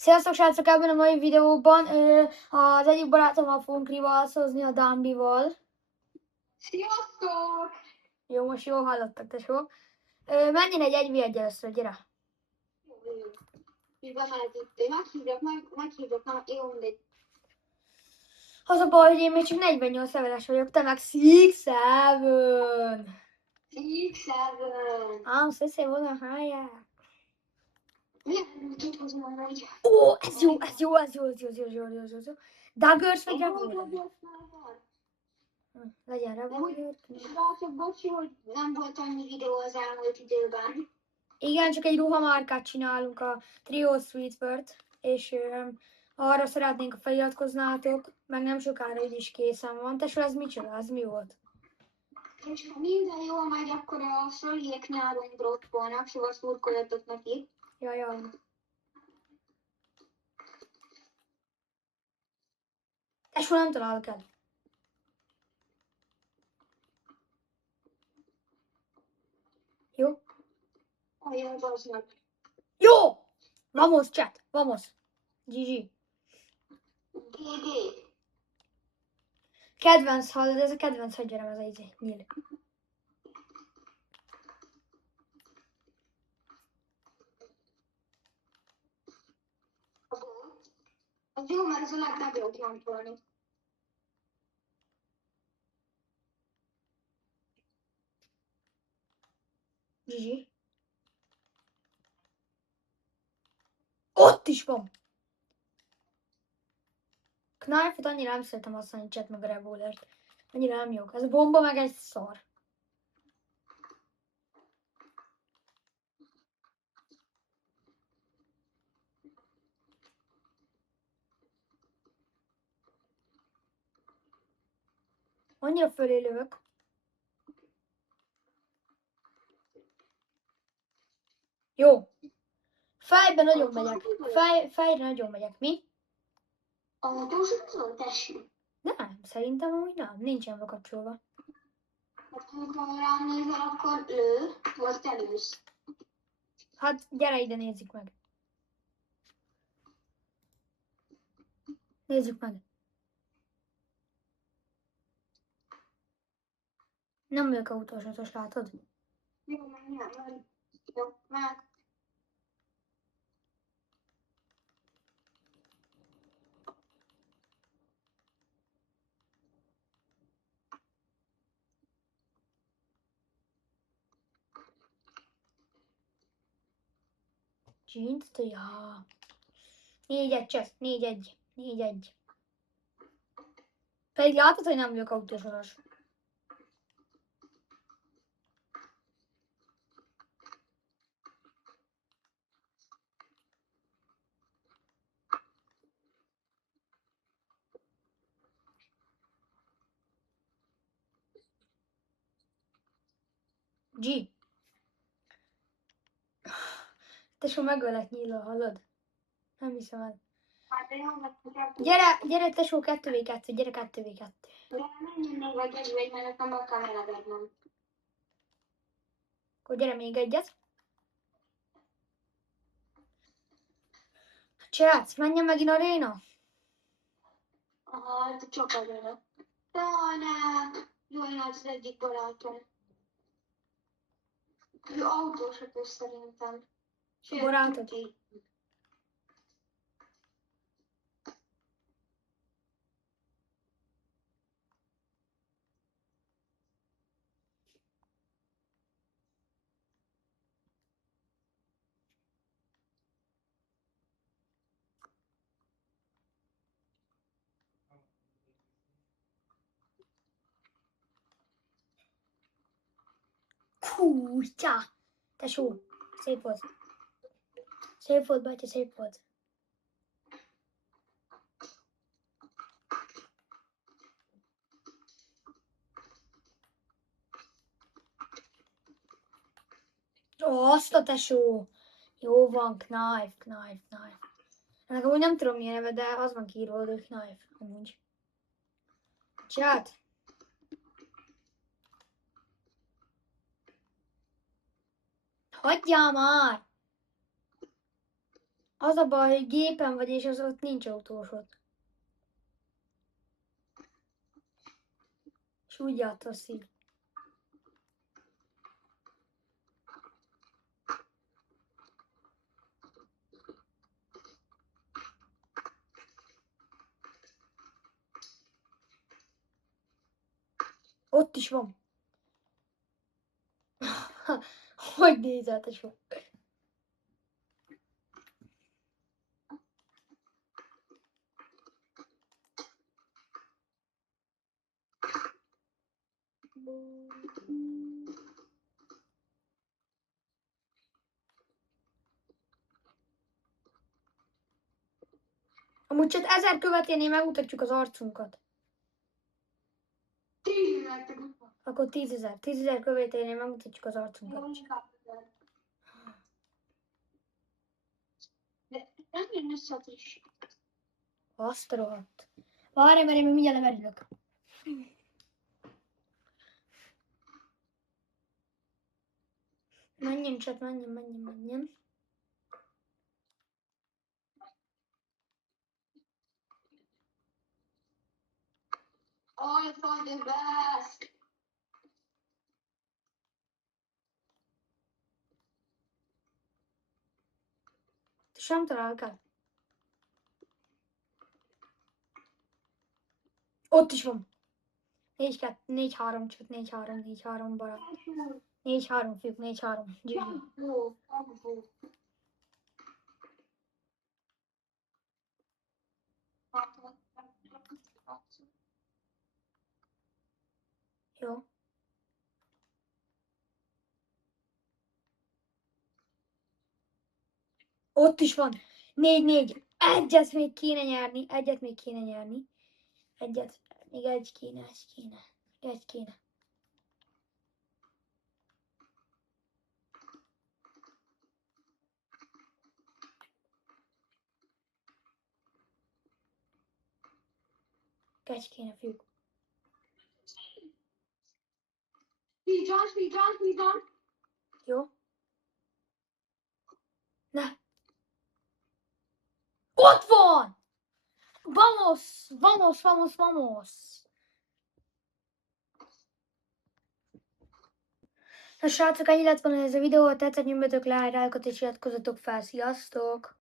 Sziasztok srácok, ebben a mai videóban az egyik barátommal fogunk rivalszozni, a Dambival. Sziasztok! Jó, most jól hallottak, tesó. Menjen egy 1v1 először, gyere. Így meghívjak, na jó, mindegy. Az a baj, hogy én még csak 48 leveles vagyok, te meg 6-7. X7. Ám, szeszé volna, hájá. Milyen tud hozni hogy... Ó, ez jó, ez jó, ez jó, ez jó, ez jó, ez jó, ez jó, ez jó. Daggers vagy Revolver? Legyen Revolver. Srácok, bocsi, hogy nem volt annyi videó az elmúlt időben. Igen, csak egy ruhamárkát csinálunk, a Trio Sweetbird, és arra szeretnénk, ha feliratkoznátok, meg nem sokára így is készen van. Tesó, ez micsoda? Ez mi volt? És ha minden jól megy, akkor a Szoliék nyáron droppolnak, szóval szurkoljatok neki. Jaj. Tesó, nem találok el. Jó? Olyan aznak. Jó! Vamos, chat, vamos. GG. GG. Kedvenc, hallod, ez a kedvenc hagyjaram, ez a izé, nyíl. Az jó, mert ez a legnagyobb jampolni. GG. Ott is van! Knife-ot annyira nem szeretem használni, chat meg a revolvert. Annyira nem jók. Ez a bomba meg egy szar. Annyira fölé lövök. Jó. Fejben nagyon megyek. Fejre nagyon megyek. Mi? Autózsító, tessék. Nem, szerintem úgy nem. Nincsen bekapcsolva. Hát, amikor rám nézel, akkor lő, vagy te lősz. Hát, gyere ide, nézzük meg. Nézzük meg. Nem vagyok autózsatos, látod? Jó, menjen. Jó, meg. Jeans, ja. 4-1, csesz. 4-1. 4-1. Pedig látod, hogy nem vagyok autózsatos. G. Tesó, megölek nyílva, hallod? Nem hiszem el. Hát én annak, hogy Gyere, tesó, 2v2, gyere 2v2. menjünk még egy, mert nekem a kamera nem. Akkor gyere még egyet. Csác, menjen megint aréna. Aha, ez csak arra. Nem. Jól az egyik barátom. Ő autósatós szerintem. Sőt, Barátod? tuti. Kútya. Tesó, szép volt. Szép volt, bátya, szép volt. Ó, azt a tesó. Jó van, knife. Ennek amúgy nem tudom milyen neve, de az van kiírva, hogy knife. Amúgy. Csát. Hagyjál már! Az a baj, hogy gépen vagy, és az ott nincs autósod. És úgy játszik. Ott is van. Hogy nézett a sok? Amúgy csak 1000 követénél megmutatjuk az arcunkat. 10 000 tegnap. Akkor 10 000. 10 000 követénél megmutatjuk az arcunkat. De nem jön össze a friss. Azt rohadt. Várj, mert én még mindjárt lemerülök. Menjen csak, menjen. Oh, you're for the best. Sem találok el. Ott is van. 4-3 csak, 4-3 barát. 4-3 fiúk, 4-3. Shampoo, shampoo. Jó. Ott is van. 4-4. Egyet még kéne nyerni. Még egy kéne. Egy kéne. Egy kéne, fiúk. Speedrun. Jó. Ne. Ott van! Vamos! Na srácok, ennyi lett volna ez a videó, ha tetszett, nyomjatok le, rákat és iratkozzatok fel, sziasztok!